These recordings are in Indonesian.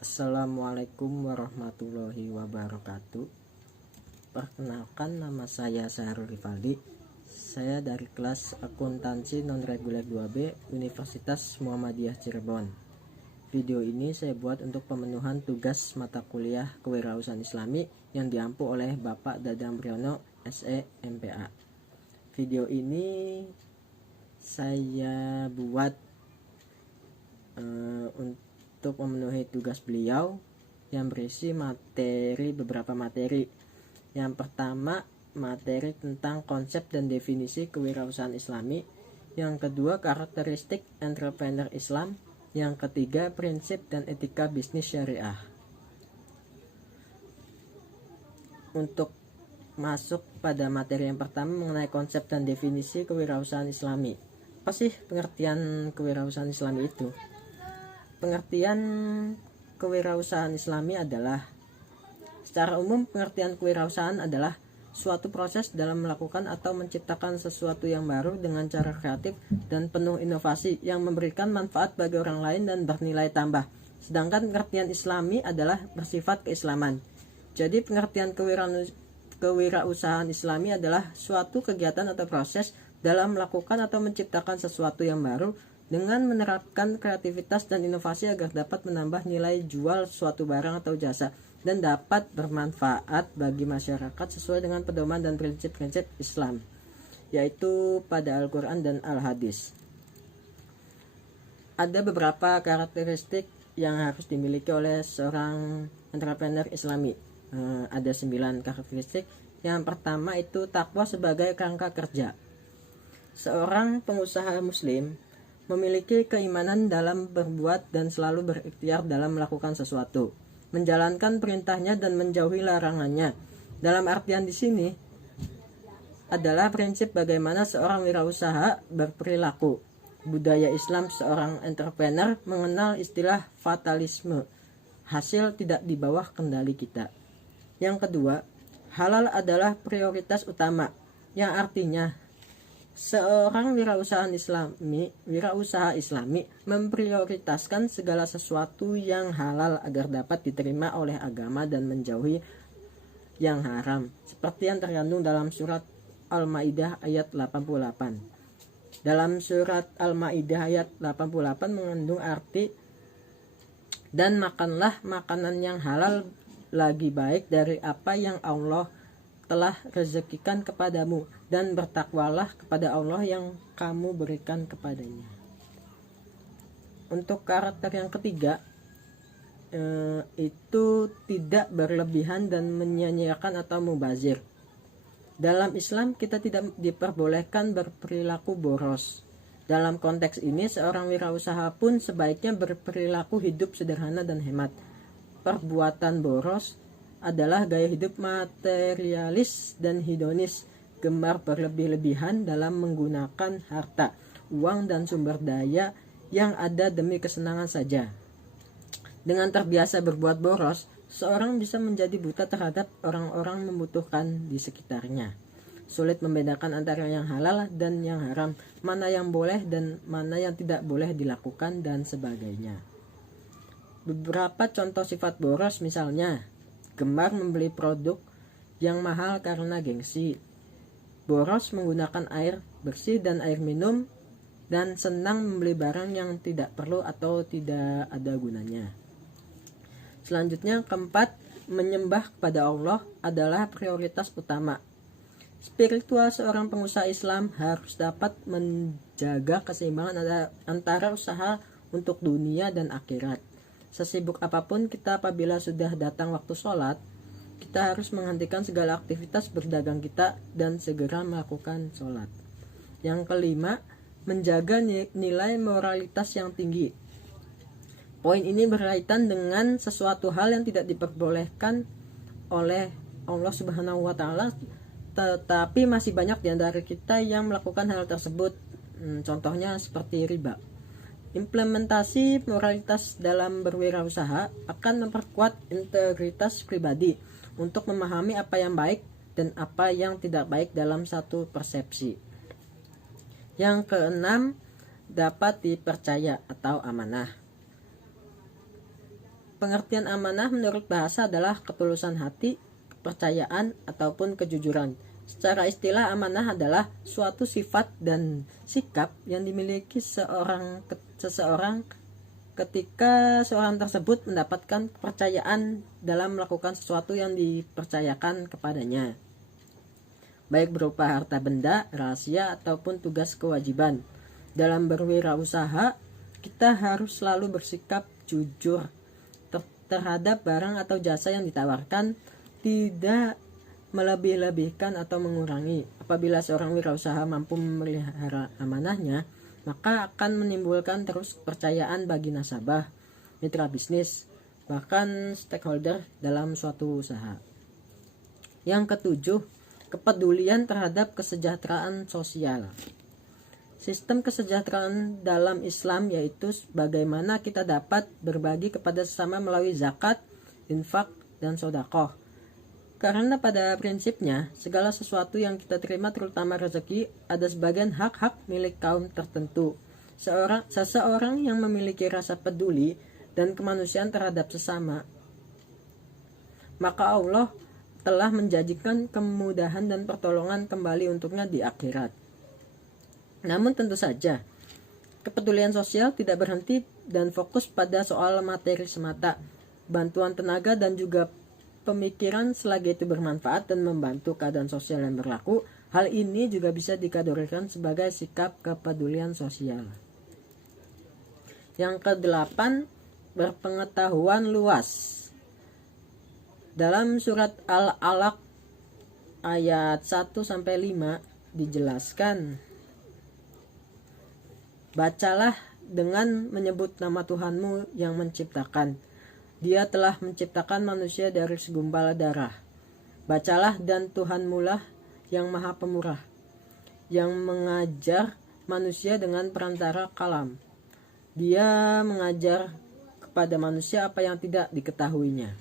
Assalamualaikum warahmatullahi wabarakatuh. Perkenalkan, nama saya Syahrul Rivaldi. Saya dari kelas akuntansi non-reguler 2B Universitas Muhammadiyah Cirebon. Video ini saya buat untuk pemenuhan tugas mata kuliah Kewirausahaan Islami yang diampu oleh Bapak Dadang Briono, SE, MPA. Video ini saya buat untuk memenuhi tugas beliau yang berisi beberapa materi. Yang pertama, materi tentang konsep dan definisi kewirausahaan Islami. Yang kedua, karakteristik entrepreneur Islam. Yang ketiga, prinsip dan etika bisnis syariah. Untuk masuk pada materi yang pertama mengenai konsep dan definisi kewirausahaan Islami. Apa sih pengertian kewirausahaan Islami itu? Pengertian kewirausahaan Islami adalah, secara umum pengertian kewirausahaan adalah suatu proses dalam melakukan atau menciptakan sesuatu yang baru dengan cara kreatif dan penuh inovasi yang memberikan manfaat bagi orang lain dan bernilai tambah. Sedangkan pengertian Islami adalah bersifat keislaman. Jadi pengertian kewirausahaan Islami adalah suatu kegiatan atau proses dalam melakukan atau menciptakan sesuatu yang baru dengan menerapkan kreativitas dan inovasi agar dapat menambah nilai jual suatu barang atau jasa dan dapat bermanfaat bagi masyarakat sesuai dengan pedoman dan prinsip-prinsip Islam, yaitu pada Al-Quran dan Al-Hadis. Ada beberapa karakteristik yang harus dimiliki oleh seorang entrepreneur Islami. Ada 9 karakteristik. Yang pertama itu takwa sebagai kerangka kerja. Seorang pengusaha muslim memiliki keimanan dalam berbuat dan selalu berikhtiar dalam melakukan sesuatu, menjalankan perintahnya dan menjauhi larangannya. Dalam artian di sini adalah prinsip bagaimana seorang wirausaha berperilaku. Budaya Islam seorang entrepreneur mengenal istilah fatalisme, hasil tidak di bawah kendali kita. Yang kedua, halal adalah prioritas utama, yang artinya seorang wirausaha Islami memprioritaskan segala sesuatu yang halal agar dapat diterima oleh agama dan menjauhi yang haram, seperti yang terkandung dalam surat Al-Maidah ayat 88. Dalam surat Al-Maidah ayat 88 mengandung arti, dan makanlah makanan yang halal lagi baik dari apa yang Allah telah rezekikan kepadamu, dan bertakwalah kepada Allah yang kamu berikan kepadanya. Untuk karakter yang ketiga, itu tidak berlebihan dan menyia-nyiakan atau mubazir. Dalam Islam kita tidak diperbolehkan berperilaku boros. Dalam konteks ini seorang wirausaha pun sebaiknya berperilaku hidup sederhana dan hemat. Perbuatan boros adalah gaya hidup materialis dan hedonis, gemar berlebih-lebihan dalam menggunakan harta, uang, dan sumber daya yang ada demi kesenangan saja. Dengan terbiasa berbuat boros, seorang bisa menjadi buta terhadap orang-orang membutuhkan di sekitarnya. Sulit membedakan antara yang halal dan yang haram, mana yang boleh dan mana yang tidak boleh dilakukan, dan sebagainya. Beberapa contoh sifat boros misalnya, gemar membeli produk yang mahal karena gengsi, boros menggunakan air bersih dan air minum, dan senang membeli barang yang tidak perlu atau tidak ada gunanya. Selanjutnya, keempat, menyembah kepada Allah adalah prioritas utama. Spiritual seorang pengusaha Islam harus dapat menjaga keseimbangan antara usaha untuk dunia dan akhirat. Sesibuk apapun kita, apabila sudah datang waktu sholat, kita harus menghentikan segala aktivitas berdagang kita dan segera melakukan sholat. Yang kelima, menjaga nilai moralitas yang tinggi. Poin ini berkaitan dengan sesuatu hal yang tidak diperbolehkan oleh Allah Subhanahu wa Ta'ala, tetapi masih banyak di antara kita yang melakukan hal tersebut. Contohnya seperti riba. Implementasi moralitas dalam berwirausaha akan memperkuat integritas pribadi untuk memahami apa yang baik dan apa yang tidak baik dalam satu persepsi. Yang keenam, dapat dipercaya atau amanah. Pengertian amanah menurut bahasa adalah ketulusan hati, kepercayaan, ataupun kejujuran. Secara istilah, amanah adalah suatu sifat dan sikap yang dimiliki seseorang ketika seorang tersebut mendapatkan kepercayaan dalam melakukan sesuatu yang dipercayakan kepadanya, baik berupa harta benda, rahasia, ataupun tugas kewajiban. Dalam berwirausaha, kita harus selalu bersikap jujur terhadap barang atau jasa yang ditawarkan, tidak melebih-lebihkan atau mengurangi. Apabila seorang wirausaha mampu memelihara amanahnya, maka akan menimbulkan terus kepercayaan bagi nasabah, mitra bisnis, bahkan stakeholder dalam suatu usaha. Yang ketujuh, kepedulian terhadap kesejahteraan sosial. Sistem kesejahteraan dalam Islam yaitu bagaimana kita dapat berbagi kepada sesama melalui zakat, infak, dan sedekah. Karena pada prinsipnya, segala sesuatu yang kita terima terutama rezeki ada sebagian hak-hak milik kaum tertentu. Seseorang yang memiliki rasa peduli dan kemanusiaan terhadap sesama, maka Allah telah menjanjikan kemudahan dan pertolongan kembali untuknya di akhirat. Namun tentu saja, kepedulian sosial tidak berhenti dan fokus pada soal materi semata. Bantuan tenaga dan juga pemikiran selagi itu bermanfaat dan membantu keadaan sosial yang berlaku, hal ini juga bisa dikategorikan sebagai sikap kepedulian sosial. Yang kedelapan, berpengetahuan luas. Dalam surat Al-Alaq ayat 1-5 dijelaskan, bacalah dengan menyebut nama Tuhanmu yang menciptakan. Dia telah menciptakan manusia dari segumpal darah. Bacalah, dan Tuhanmu lah yang maha pemurah, yang mengajar manusia dengan perantara kalam. Dia mengajar kepada manusia apa yang tidak diketahuinya.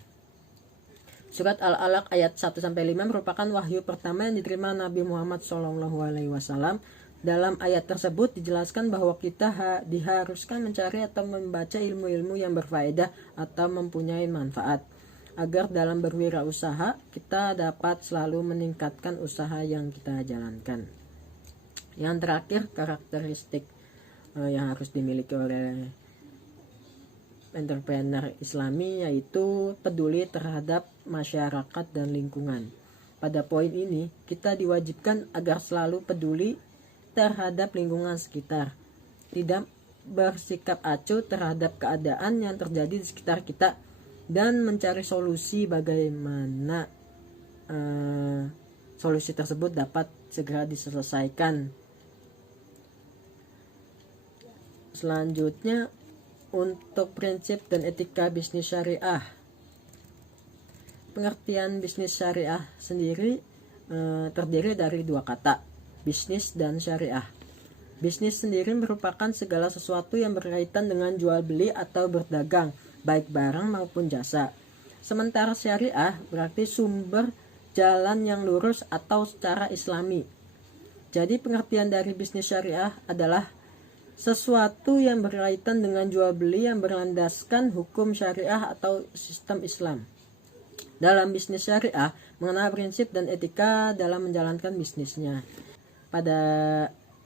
Surat Al-Alaq ayat 1-5 merupakan wahyu pertama yang diterima Nabi Muhammad SAW. Dalam ayat tersebut dijelaskan bahwa kita diharuskan mencari atau membaca ilmu-ilmu yang berfaedah atau mempunyai manfaat, agar dalam berwirausaha kita dapat selalu meningkatkan usaha yang kita jalankan. Yang terakhir, karakteristik yang harus dimiliki oleh entrepreneur Islami yaitu peduli terhadap masyarakat dan lingkungan. Pada poin ini, kita diwajibkan agar selalu peduli terhadap lingkungan sekitar, tidak bersikap acuh terhadap keadaan yang terjadi di sekitar kita, dan mencari solusi bagaimana solusi tersebut dapat segera diselesaikan. Selanjutnya, untuk prinsip dan etika bisnis syariah. Pengertian bisnis syariah sendiri terdiri dari dua kata, bisnis dan syariah. Bisnis sendiri merupakan segala sesuatu yang berkaitan dengan jual beli atau berdagang, baik barang maupun jasa. Sementara syariah berarti sumber jalan yang lurus atau secara islami. Jadi pengertian dari bisnis syariah adalah sesuatu yang berkaitan dengan jual beli yang berlandaskan hukum syariah atau sistem Islam. Dalam bisnis syariah mengenal prinsip dan etika dalam menjalankan bisnisnya. Pada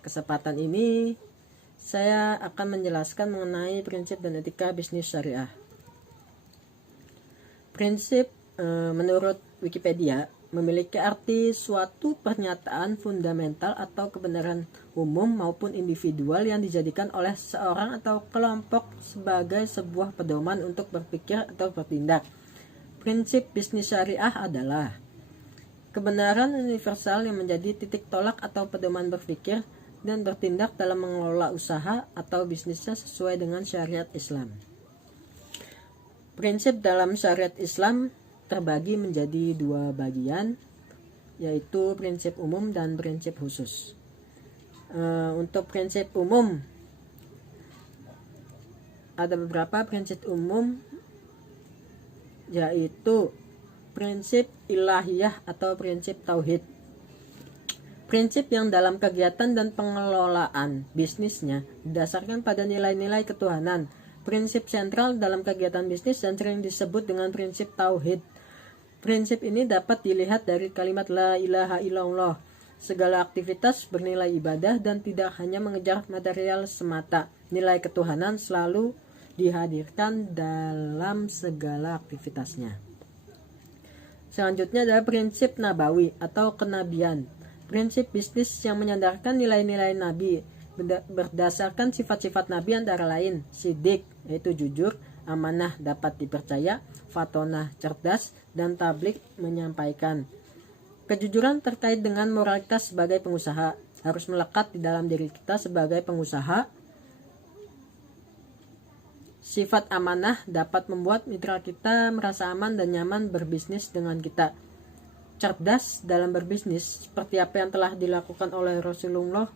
kesempatan ini saya akan menjelaskan mengenai prinsip dan etika bisnis syariah. Prinsip menurut Wikipedia memiliki arti suatu pernyataan fundamental atau kebenaran umum maupun individual yang dijadikan oleh seorang atau kelompok sebagai sebuah pedoman untuk berpikir atau bertindak. Prinsip bisnis syariah adalah kebenaran universal yang menjadi titik tolak atau pedoman berpikir dan bertindak dalam mengelola usaha atau bisnisnya sesuai dengan syariat Islam. Prinsip dalam syariat Islam terbagi menjadi dua bagian, yaitu prinsip umum dan prinsip khusus. Untuk prinsip umum, ada beberapa prinsip umum, yaitu prinsip ilahiyah atau prinsip tauhid. Prinsip yang dalam kegiatan dan pengelolaan bisnisnya didasarkan pada nilai-nilai ketuhanan, prinsip sentral dalam kegiatan bisnis dan sering disebut dengan prinsip tauhid. Prinsip ini dapat dilihat dari kalimat la ilaha illallah. Segala aktivitas bernilai ibadah dan tidak hanya mengejar material semata. Nilai ketuhanan selalu dihadirkan dalam segala aktivitasnya. Selanjutnya adalah prinsip nabawi atau kenabian. Prinsip bisnis yang menyandarkan nilai-nilai nabi berdasarkan sifat-sifat nabi antara lain sidik, yaitu jujur, amanah, dapat dipercaya, fatonah, cerdas, dan tablik, menyampaikan. Kejujuran terkait dengan moralitas sebagai pengusaha harus melekat di dalam diri kita sebagai pengusaha. Sifat amanah dapat membuat mitra kita merasa aman dan nyaman berbisnis dengan kita. Cerdas dalam berbisnis seperti apa yang telah dilakukan oleh Rasulullah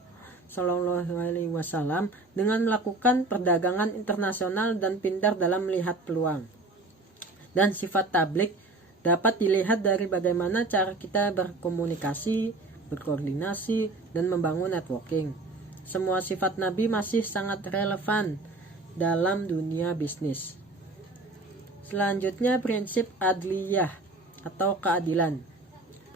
Shallallahu Alaihi Wasallam dengan melakukan perdagangan internasional dan pintar dalam melihat peluang. Dan sifat tablik dapat dilihat dari bagaimana cara kita berkomunikasi, berkoordinasi, dan membangun networking. Semua sifat Nabi masih sangat relevan dalam dunia bisnis. Selanjutnya prinsip adliyah atau keadilan.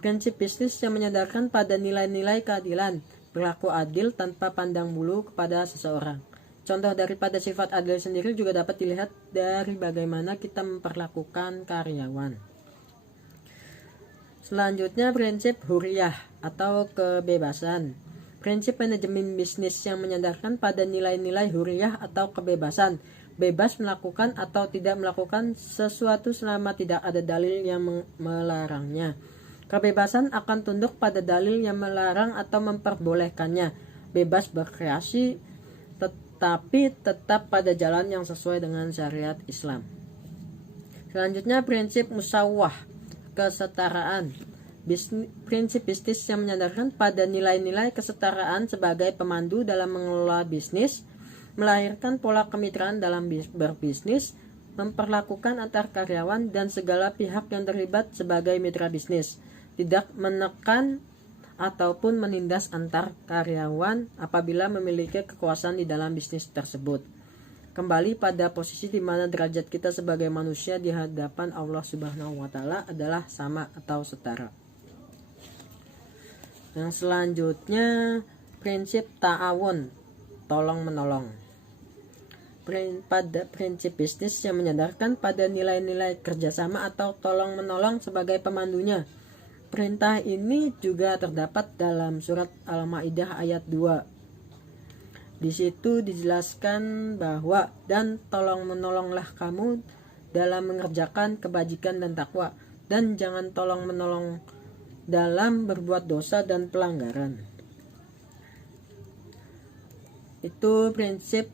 Prinsip bisnis yang menyadarkan pada nilai-nilai keadilan, berlaku adil tanpa pandang bulu kepada seseorang. Contoh daripada sifat adil sendiri juga dapat dilihat dari bagaimana kita memperlakukan karyawan. Selanjutnya prinsip huriyah atau kebebasan. Prinsip manajemen bisnis yang menyandarkan pada nilai-nilai huriyah atau kebebasan, bebas melakukan atau tidak melakukan sesuatu selama tidak ada dalil yang melarangnya. Kebebasan akan tunduk pada dalil yang melarang atau memperbolehkannya. Bebas berkreasi tetapi tetap pada jalan yang sesuai dengan syariat Islam. Selanjutnya prinsip musawwah, kesetaraan. Prinsip bisnis yang menyandarkan pada nilai-nilai kesetaraan sebagai pemandu dalam mengelola bisnis, melahirkan pola kemitraan dalam berbisnis, memperlakukan antar karyawan dan segala pihak yang terlibat sebagai mitra bisnis, tidak menekan ataupun menindas antar karyawan apabila memiliki kekuasaan di dalam bisnis tersebut. Kembali pada posisi di mana derajat kita sebagai manusia di hadapan Allah Subhanahu wa taala adalah sama atau setara. Yang selanjutnya prinsip ta'awun, tolong menolong. Pada prinsip bisnis yang menyandarkan pada nilai-nilai kerjasama atau tolong menolong sebagai pemandunya. Perintah ini juga terdapat dalam surat Al-Maidah ayat 2. Di situ dijelaskan bahwa dan tolong menolonglah kamu dalam mengerjakan kebajikan dan takwa, dan jangan tolong menolong dalam berbuat dosa dan pelanggaran. Itu prinsip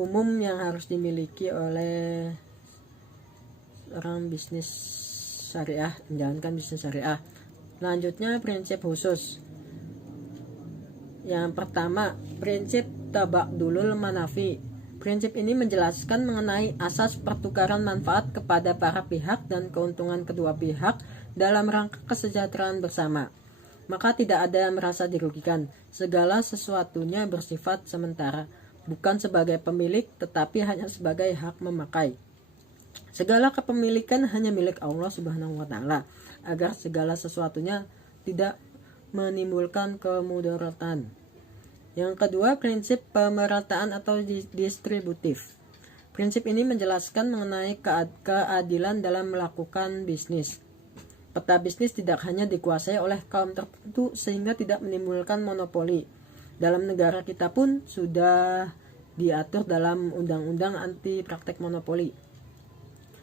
umum yang harus dimiliki oleh orang bisnis syariah, menjalankan bisnis syariah. Selanjutnya prinsip khusus. Yang pertama, prinsip tabadulul manafi. Prinsip ini menjelaskan mengenai asas pertukaran manfaat kepada para pihak dan keuntungan kedua pihak dalam rangka kesejahteraan bersama. Maka tidak ada yang merasa dirugikan. Segala sesuatunya bersifat sementara, bukan sebagai pemilik tetapi hanya sebagai hak memakai. Segala kepemilikan hanya milik Allah Subhanahu wa taala, agar segala sesuatunya tidak menimbulkan kemudaratan. Yang kedua, prinsip pemerataan atau distributif. Prinsip ini menjelaskan mengenai keadilan dalam melakukan bisnis. Peta bisnis tidak hanya dikuasai oleh kaum tertentu sehingga tidak menimbulkan monopoli. Dalam negara kita pun sudah diatur dalam undang-undang anti praktek monopoli.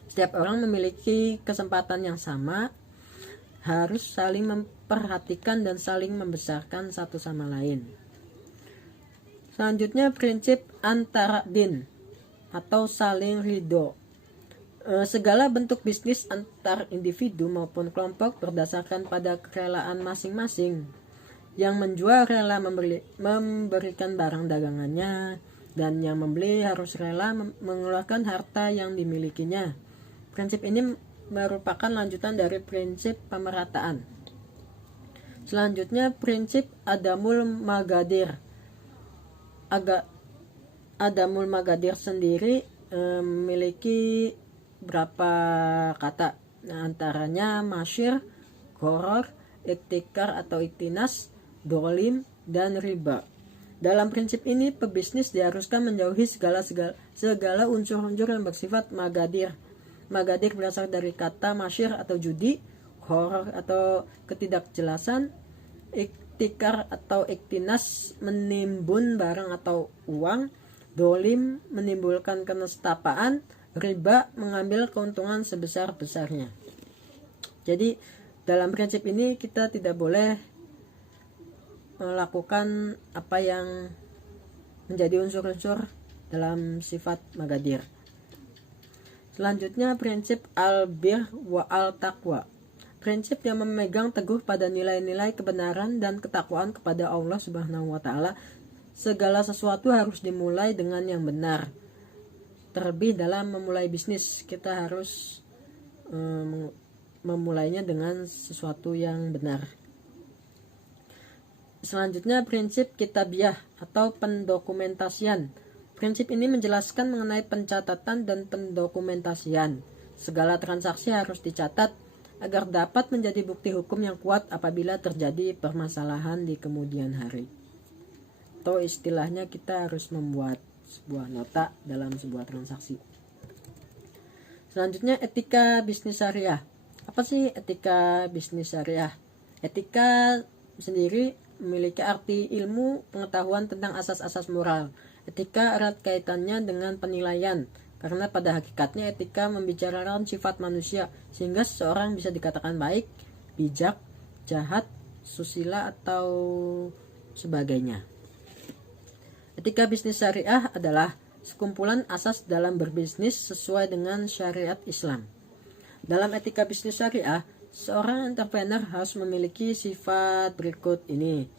Setiap orang memiliki kesempatan yang sama, harus saling memperhatikan dan saling membesarkan satu sama lain. Selanjutnya prinsip antara din atau saling ridho. Segala bentuk bisnis antar individu maupun kelompok berdasarkan pada kerelaan masing-masing. Yang menjual rela memberikan barang dagangannya, dan yang membeli harus rela mengeluarkan harta yang dimilikinya. Prinsip ini merupakan lanjutan dari prinsip pemerataan. Selanjutnya prinsip adamul magadir. Adamul Magadir sendiri memiliki berapa kata. Nah, antaranya masyir, goror, iktikar atau iktinas, dolim, dan riba. Dalam prinsip ini, pebisnis diharuskan menjauhi segala unsur-unsur yang bersifat magadir. Magadir berasal dari kata masyir atau judi, horor atau ketidakjelasan, iktikar atau iktinas menimbun barang atau uang, dolim menimbulkan kenistapaan, riba mengambil keuntungan sebesar-besarnya. Jadi dalam prinsip ini kita tidak boleh melakukan apa yang menjadi unsur-unsur dalam sifat magadir. Selanjutnya prinsip al-bir wa al-taqwa. Prinsip yang memegang teguh pada nilai-nilai kebenaran dan ketakwaan kepada Allah Subhanahu wa taala. Segala sesuatu harus dimulai dengan yang benar. Terlebih dalam memulai bisnis, kita harus memulainya dengan sesuatu yang benar. Selanjutnya prinsip kitabiah atau pendokumentasian. Prinsip ini menjelaskan mengenai pencatatan dan pendokumentasian. Segala transaksi harus dicatat agar dapat menjadi bukti hukum yang kuat apabila terjadi permasalahan di kemudian hari. Atau istilahnya kita harus membuat sebuah nota dalam sebuah transaksi. Selanjutnya etika bisnis syariah. Apa sih etika bisnis syariah? Etika sendiri memiliki arti ilmu pengetahuan tentang asas-asas moral. Etika erat kaitannya dengan penilaian, karena pada hakikatnya etika membicarakan sifat manusia, sehingga seseorang bisa dikatakan baik, bijak, jahat, susila, atau sebagainya. Etika bisnis syariah adalah sekumpulan asas dalam berbisnis sesuai dengan syariat Islam. Dalam etika bisnis syariah, seorang entrepreneur harus memiliki sifat berikut ini.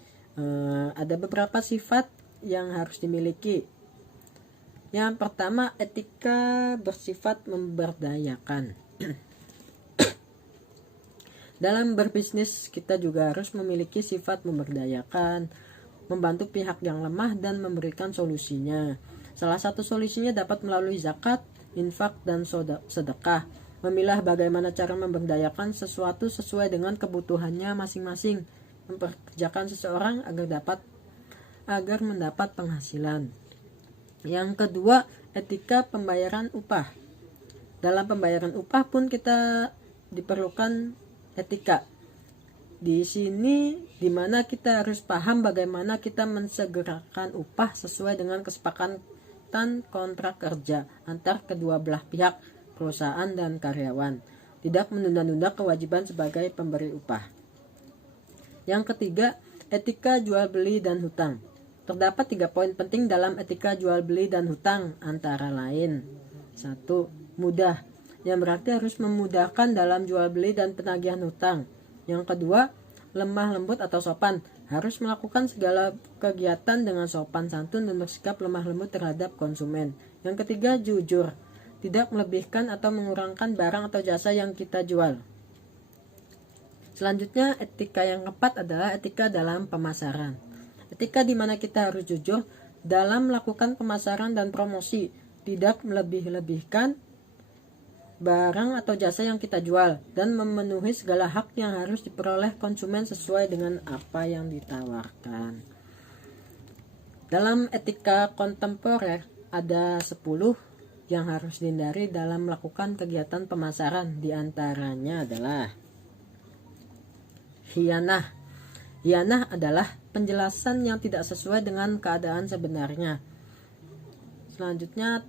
Ada beberapa sifat yang harus dimiliki. Yang pertama, etika bersifat memberdayakan. Dalam berbisnis, kita juga harus memiliki sifat memberdayakan, membantu pihak yang lemah dan memberikan solusinya. Salah satu solusinya dapat melalui zakat, infak, dan sedekah. Memilah bagaimana cara memberdayakan sesuatu sesuai dengan kebutuhannya masing-masing. Memperkerjakan seseorang agar mendapat penghasilan. Yang kedua, etika pembayaran upah. Dalam pembayaran upah pun kita diperlukan etika. Di sini dimana kita harus paham bagaimana kita mensegerakan upah sesuai dengan kesepakatan kontrak kerja antar kedua belah pihak, perusahaan dan karyawan. Tidak menunda-nunda kewajiban sebagai pemberi upah. Yang ketiga, etika jual beli dan hutang. Terdapat 3 poin penting dalam etika jual beli dan hutang, antara lain. 1. Mudah, yang berarti harus memudahkan dalam jual beli dan penagihan hutang. Yang kedua, lemah lembut atau sopan, harus melakukan segala kegiatan dengan sopan santun dan bersikap lemah lembut terhadap konsumen. Yang ketiga, jujur, tidak melebihkan atau mengurangkan barang atau jasa yang kita jual. Selanjutnya, etika yang keempat adalah etika dalam pemasaran. Etika di mana kita harus jujur dalam melakukan pemasaran dan promosi, tidak melebih-lebihkan barang atau jasa yang kita jual, dan memenuhi segala hak yang harus diperoleh konsumen sesuai dengan apa yang ditawarkan. Dalam etika kontemporer ada 10 yang harus dihindari dalam melakukan kegiatan pemasaran. Di antaranya adalah khianah. Khianah adalah penjelasan yang tidak sesuai dengan keadaan sebenarnya. Selanjutnya,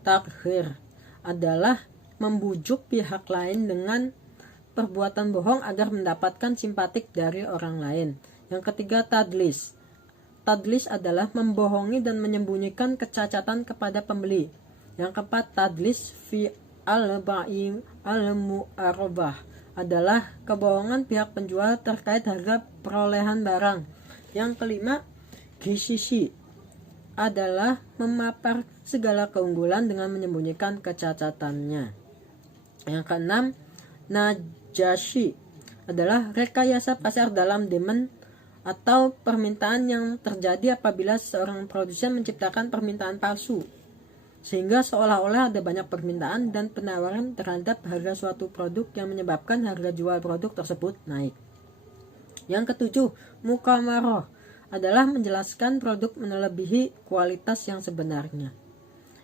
takhir adalah membujuk pihak lain dengan perbuatan bohong agar mendapatkan simpatik dari orang lain. Yang ketiga, tadlis. Tadlis adalah membohongi dan menyembunyikan kecacatan kepada pembeli. Yang keempat, tadlis fi al-ba'i al-mu'arabah adalah kebohongan pihak penjual terkait harga perolehan barang. Yang kelima, gishishi adalah memapar segala keunggulan dengan menyembunyikan kecacatannya. Yang keenam, najashi adalah rekayasa pasar dalam demand atau permintaan yang terjadi apabila seorang produsen menciptakan permintaan palsu, sehingga seolah-olah ada banyak permintaan dan penawaran terhadap harga suatu produk yang menyebabkan harga jual produk tersebut naik. Yang ketujuh, mukamaroh adalah menjelaskan produk melebihi kualitas yang sebenarnya.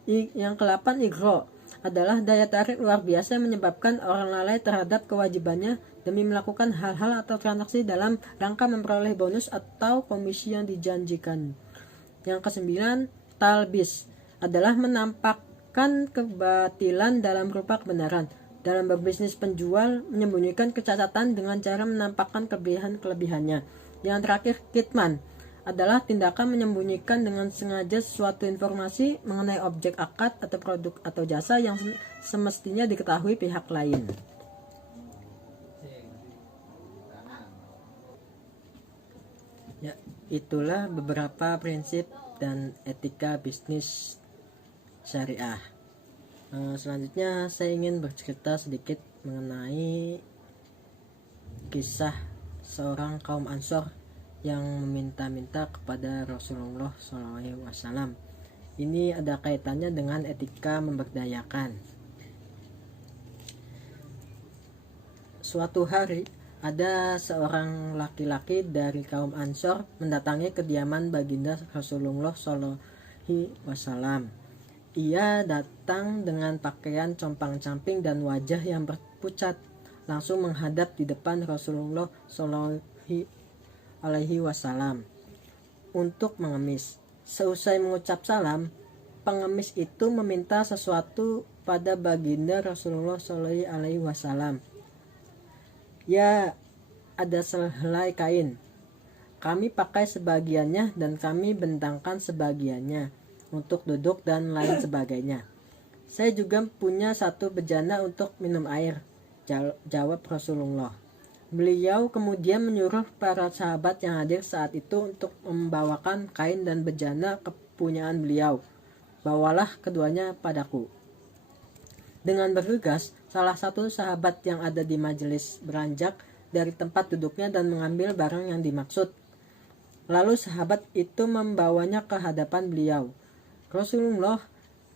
Yang ke-8, igro adalah daya tarik luar biasa yang menyebabkan orang lalai terhadap kewajibannya demi melakukan hal-hal atau transaksi dalam rangka memperoleh bonus atau komisi yang dijanjikan. Yang ke-9, talbis adalah menampakkan kebatilan dalam rupa kebenaran. Dalam berbisnis, penjual menyembunyikan kecacatan dengan cara menampakkan kelebihan-kelebihannya. Yang terakhir, kitman adalah tindakan menyembunyikan dengan sengaja suatu informasi mengenai objek akad atau produk atau jasa yang semestinya diketahui pihak lain. Ya, itulah beberapa prinsip dan etika bisnis syariah. Selanjutnya saya ingin bercerita sedikit mengenai kisah seorang kaum Ansor yang meminta-minta kepada Rasulullah SAW. Ini ada kaitannya dengan etika memberdayakan. Suatu hari ada seorang laki-laki dari kaum Ansor mendatangi kediaman baginda Rasulullah SAW. Ia datang dengan pakaian compang-camping dan wajah yang berpucat, langsung menghadap di depan Rasulullah SAW untuk mengemis. Seusai mengucap salam, pengemis itu meminta sesuatu pada baginda Rasulullah SAW. Ya, ada sehelai kain. Kami pakai sebagiannya dan kami bentangkan sebagiannya untuk duduk dan lain sebagainya. Saya juga punya satu bejana untuk minum air, jawab Rasulullah. Beliau kemudian menyuruh para sahabat yang hadir saat itu untuk membawakan kain dan bejana kepunyaan beliau. Bawalah keduanya padaku. Dengan bergegas, salah satu sahabat yang ada di majelis beranjak dari tempat duduknya dan mengambil barang yang dimaksud. Lalu sahabat itu membawanya ke hadapan beliau. Rasulullah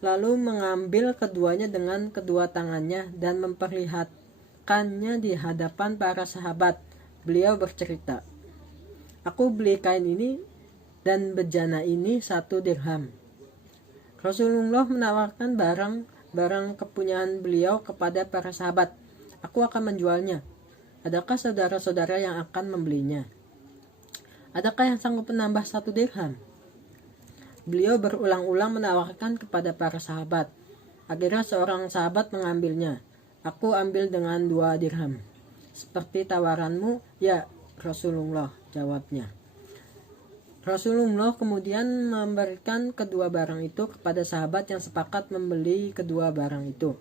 lalu mengambil keduanya dengan kedua tangannya dan memperlihatkannya di hadapan para sahabat. Beliau bercerita, "Aku beli kain ini dan bejana ini 1 dirham." Rasulullah menawarkan barang kepunyaan beliau kepada para sahabat. "Aku akan menjualnya. Adakah saudara-saudara yang akan membelinya? Adakah yang sanggup menambah 1 dirham?" Beliau berulang-ulang menawarkan kepada para sahabat. Akhirnya seorang sahabat mengambilnya. "Aku ambil dengan 2 dirham. Seperti tawaranmu, ya Rasulullah," jawabnya. Rasulullah kemudian memberikan kedua barang itu kepada sahabat yang sepakat membeli kedua barang itu.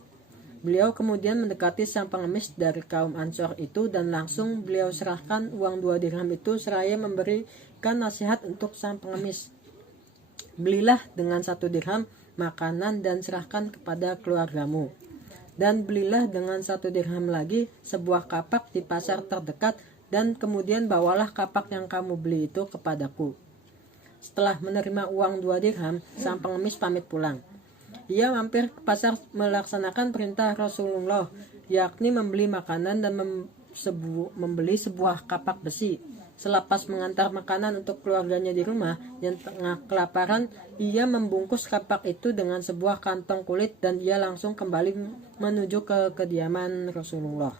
Beliau kemudian mendekati sang pengemis dari kaum Ansor itu dan langsung beliau serahkan uang 2 dirham itu seraya memberikan nasihat untuk sang pengemis. "Belilah dengan 1 dirham makanan dan serahkan kepada keluargamu. Dan belilah dengan 1 dirham lagi sebuah kapak di pasar terdekat dan kemudian bawalah kapak yang kamu beli itu kepadaku." Setelah menerima uang 2 dirham, sang pengemis pamit pulang. Ia mampir ke pasar melaksanakan perintah Rasulullah, yakni membeli makanan dan membeli sebuah kapak besi. Selepas mengantar makanan untuk keluarganya di rumah yang tengah kelaparan, ia membungkus kapak itu dengan sebuah kantong kulit dan ia langsung kembali menuju ke kediaman Rasulullah.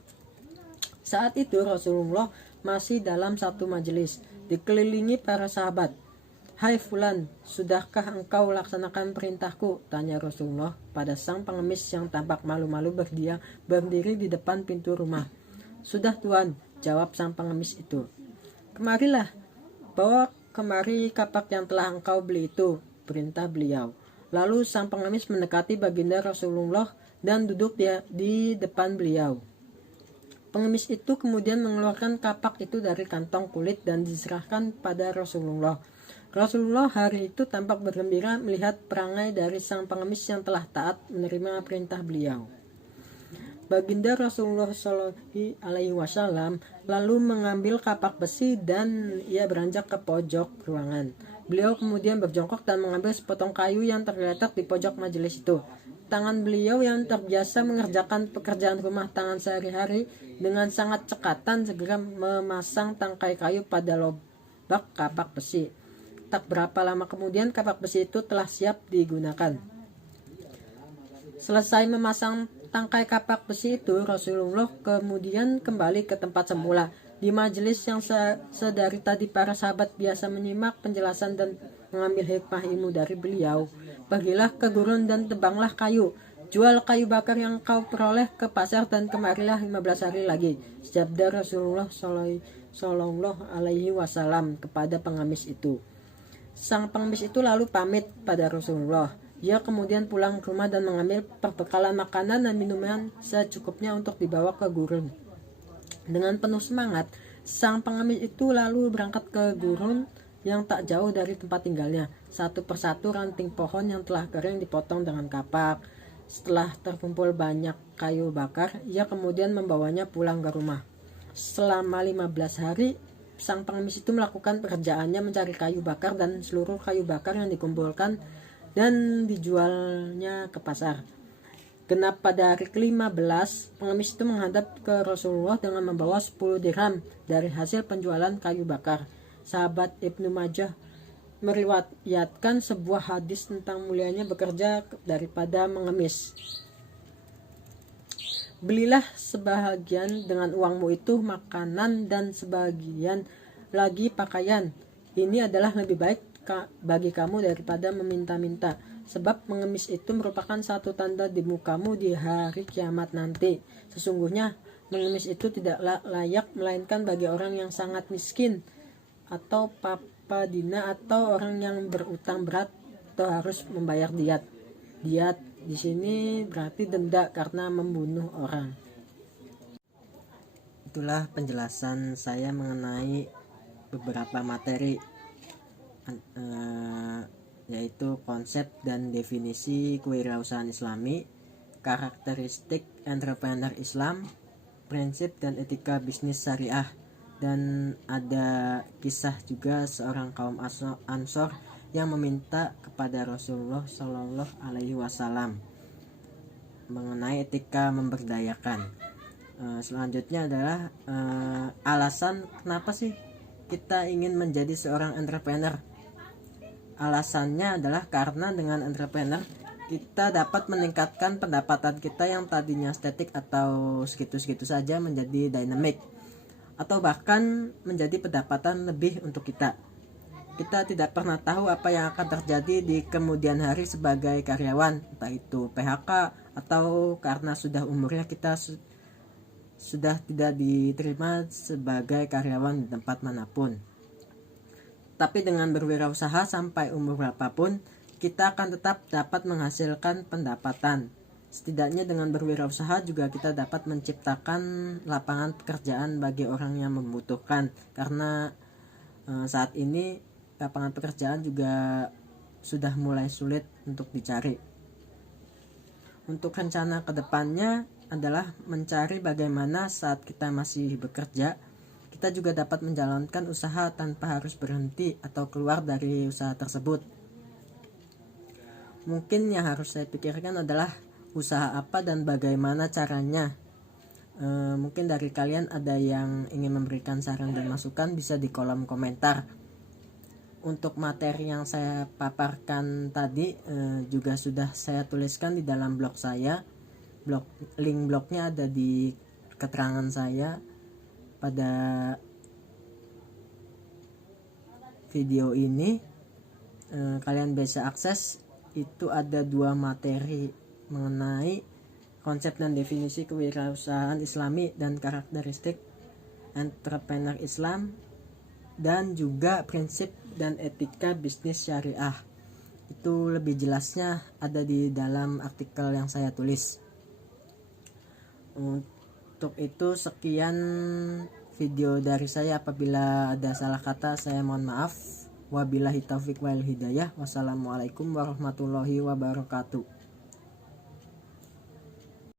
Saat itu Rasulullah masih dalam satu majelis, dikelilingi para sahabat. "Hai Fulan, sudahkah engkau laksanakan perintahku?" tanya Rasulullah pada sang pengemis yang tampak malu-malu berdiri di depan pintu rumah. "Sudah Tuan," jawab sang pengemis itu. "Kemarilah, bawa kemari kapak yang telah engkau beli itu," perintah beliau. Lalu sang pengemis mendekati baginda Rasulullah dan duduk di depan beliau. Pengemis itu kemudian mengeluarkan kapak itu dari kantong kulit dan diserahkan pada Rasulullah. Rasulullah hari itu tampak bergembira melihat perangai dari sang pengemis yang telah taat menerima perintah beliau. Baginda Rasulullah Shallallahu Alaihi Wasallam lalu mengambil kapak besi dan ia beranjak ke pojok ruangan. Beliau kemudian berjongkok dan mengambil sepotong kayu yang tergeletak di pojok majelis itu. Tangan beliau yang terbiasa mengerjakan pekerjaan rumah tangan sehari-hari dengan sangat cekatan segera memasang tangkai kayu pada lobak kapak besi. Tak berapa lama kemudian kapak besi itu telah siap digunakan. Selesai memasang tangkai kapak besi itu, Rasulullah kemudian kembali ke tempat semula. Di majelis yang sedari tadi para sahabat biasa menyimak penjelasan dan mengambil hikmah ilmu dari beliau. Pergilah ke gurun dan tebanglah kayu. Jual kayu bakar yang kau peroleh ke pasar dan kemarilah 15 hari lagi. Sabda Rasulullah Shallallahu Alaihi Wasallam kepada pengemis itu. Sang pengemis itu lalu pamit pada Rasulullah. Dia kemudian pulang ke rumah dan mengambil perbekalan makanan dan minuman secukupnya untuk dibawa ke gurun. Dengan penuh semangat, sang pengemis itu lalu berangkat ke gurun yang tak jauh dari tempat tinggalnya. Satu persatu ranting pohon yang telah kering dipotong dengan kapak. Setelah terkumpul banyak kayu bakar, ia kemudian membawanya pulang ke rumah. Selama 15 hari, sang pengemis itu melakukan pekerjaannya mencari kayu bakar dan seluruh kayu bakar yang dikumpulkan dan dijualnya ke pasar. Genap pada hari ke-15, pengemis itu menghadap ke Rasulullah dengan membawa 10 dirham dari hasil penjualan kayu bakar. Sahabat Ibnu Majah meriwayatkan sebuah hadis tentang mulianya bekerja daripada mengemis. Belilah sebahagian dengan uangmu itu makanan dan sebagian lagi pakaian. Ini adalah lebih baik bagi kamu daripada meminta-minta. Sebab mengemis itu merupakan satu tanda di mukamu di hari kiamat nanti. Sesungguhnya mengemis itu tidaklah layak melainkan bagi orang yang sangat miskin atau papadina atau orang yang berutang berat atau harus membayar diat. Diat di sini berarti denda karena membunuh orang. Itulah penjelasan saya mengenai beberapa materi yaitu konsep dan definisi kewirausahaan Islami, karakteristik entrepreneur Islam, prinsip dan etika bisnis syariah, dan ada kisah juga seorang kaum Ansor yang meminta kepada Rasulullah Shallallahu Alaihi Wasallam mengenai etika memberdayakan. Selanjutnya adalah alasan kenapa sih kita ingin menjadi seorang entrepreneur. Alasannya adalah karena dengan entrepreneur kita dapat meningkatkan pendapatan kita yang tadinya statik atau segitu-segitu saja menjadi dynamic, atau bahkan menjadi pendapatan lebih untuk kita. Kita tidak pernah tahu apa yang akan terjadi di kemudian hari sebagai karyawan, entah itu PHK atau karena sudah umurnya kita sudah tidak diterima sebagai karyawan di tempat manapun. Tapi dengan berwirausaha sampai umur berapapun, kita akan tetap dapat menghasilkan pendapatan. Setidaknya dengan berwirausaha juga kita dapat menciptakan lapangan pekerjaan bagi orang yang membutuhkan. Karena saat ini lapangan pekerjaan juga sudah mulai sulit untuk dicari. Untuk rencana kedepannya adalah mencari bagaimana saat kita masih bekerja, kita juga dapat menjalankan usaha tanpa harus berhenti atau keluar dari usaha tersebut. Mungkin yang harus saya pikirkan adalah usaha apa dan bagaimana caranya. Mungkin dari kalian ada yang ingin memberikan saran dan masukan, bisa di kolom komentar. Untuk materi yang saya paparkan tadi juga sudah saya tuliskan di dalam blog saya. Link blognya ada di keterangan saya pada video ini. Kalian bisa akses. Itu ada 2 materi mengenai konsep dan definisi kewirausahaan Islami dan karakteristik entrepreneur Islam, dan juga prinsip dan etika bisnis syariah. Itu lebih jelasnya ada di dalam artikel yang saya tulis. Untuk itu sekian video dari saya. Apabila ada salah kata saya mohon maaf. Wabillahi taufik wal hidayah. Wassalamualaikum warahmatullahi wabarakatuh.